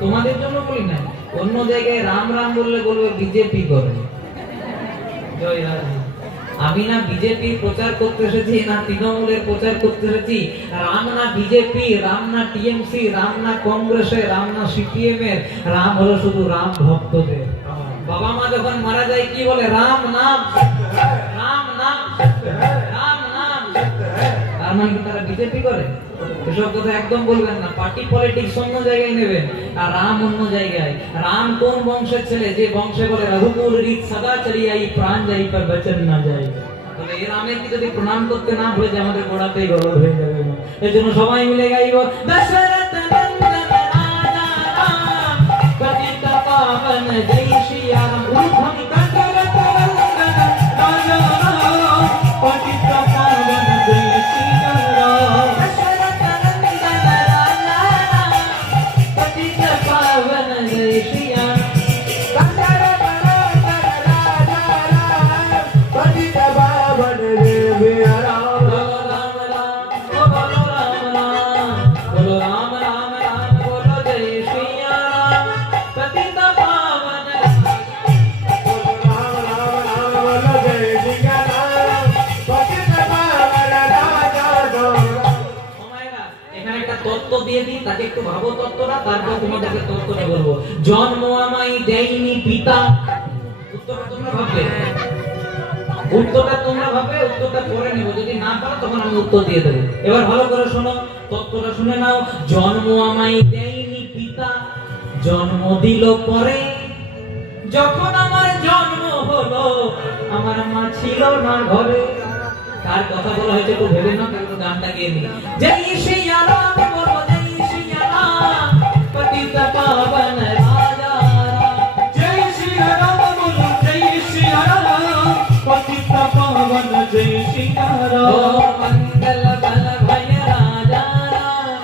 তোমাদের জন্য বলি না, অন্য জায়গায় রাম রাম বললে বলবে বিজেপি করে। জয় রাম। আমি না বিজেপির প্রচার করতে এসেছি, না তৃণমূলের প্রচার করতে এসেছি। রাম না বিজেপি, রাম না টিএমসি, রাম না কংগ্রেসের, রাম না সিপিএম এর, রাম হলো শুধু রাম ভক্তদের। বাবা মা যখন মারা যায় কি বলে? রাম নাম, রাম নাম, রাম নাম। তার মানে কি তারা বিজেপি করে? এসব কথা একদম বলবেন না। পার্টি পলিটিক্স অন্য জায়গায় নেবেন, আর রাম অন্য জায়গায়। রাম কোন বংশের ছেলে? যে বংশে বলে রঘুকুল রীত সদা চলি আই, প্রাণ যাই পর বচন না যায়। তবে এই রামের কি যদি প্রণাম করতে না ভুলে যে আমাদের গোড়াতেই গলদ হয়ে যাবে না। এর জন্য সবাই মিলে গাইব দশরথ নন্দন রাজা রাম, পতিত পাবন জয় শ্রী রাম। উলুধ্বনি দশরথ নন্দন রাজা রাম, পতিত পাবন জয় শ্রী রাম। তাকে একটু ভাবো তত্ত্বটা, তারপর তোমাদেরকে তত্ত্বটা বলবো। জন্ম আমায় দেয়নি পিতা, উত্তরটা তোমরা ভাববে, উত্তরটা তোমরা ভাববে, উত্তরটা পরে নেব। যদি না পারো তখন আমি উত্তর দিয়ে দেবো। এবার ভালো করে শোনো, তত্ত্বটা শুনে নাও। জন্ম আমায় দেয়নি পিতা, জন্ম দিল পরে। যখন আমার জন্ম হলো আমার মা ছিল না ঘরে। কার কথা বলা হয়েছে একটু ভেবে নাও, একটু গানটা গেয়ে নি। জয় শ্রী রাম বলো, জয় শ্রী রাম, পতিত পাবন রাজা রাম। জয় শ্রী রাম বলো, জয় শ্রী রাম, পতিত পাবন জয় শ্রী রাম। মঙ্গল বল ভয় রাজা রাম,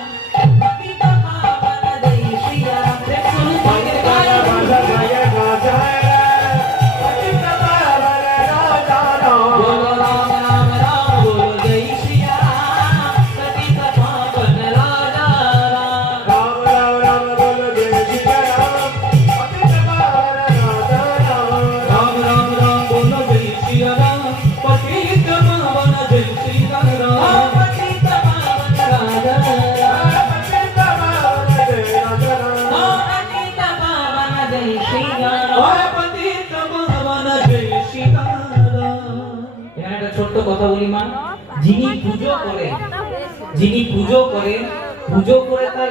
পতিত পাবন জয় শ্রী রাম। মঙ্গল বল ভয় রাজা রাম, পতিত পাবন রাজা রাম। বলো রাম রাম রাম, বলো জয় শ্রী রাম, পতিত পাবন রাজা রাম। রাম রাম রাম বলো জয় শ্রী রাম, পতিত পাবন রাজা রাম। রাম রাম রাম বলো জয় শ্রী রাম, পতিত পাবন জয় শ্রী রাম। পতিত পাবন রাজা রাম, পতিত পাবন জয় রাজা রাম। পতিত পাবন জয় শ্রী রাম, পতিত পাবন জয় শ্রী রাম। এখানে একটা ছোট্ট কথা বলি মা, যিনি পুজো করেন, যিনি পুজো করেন, পুজো করে তার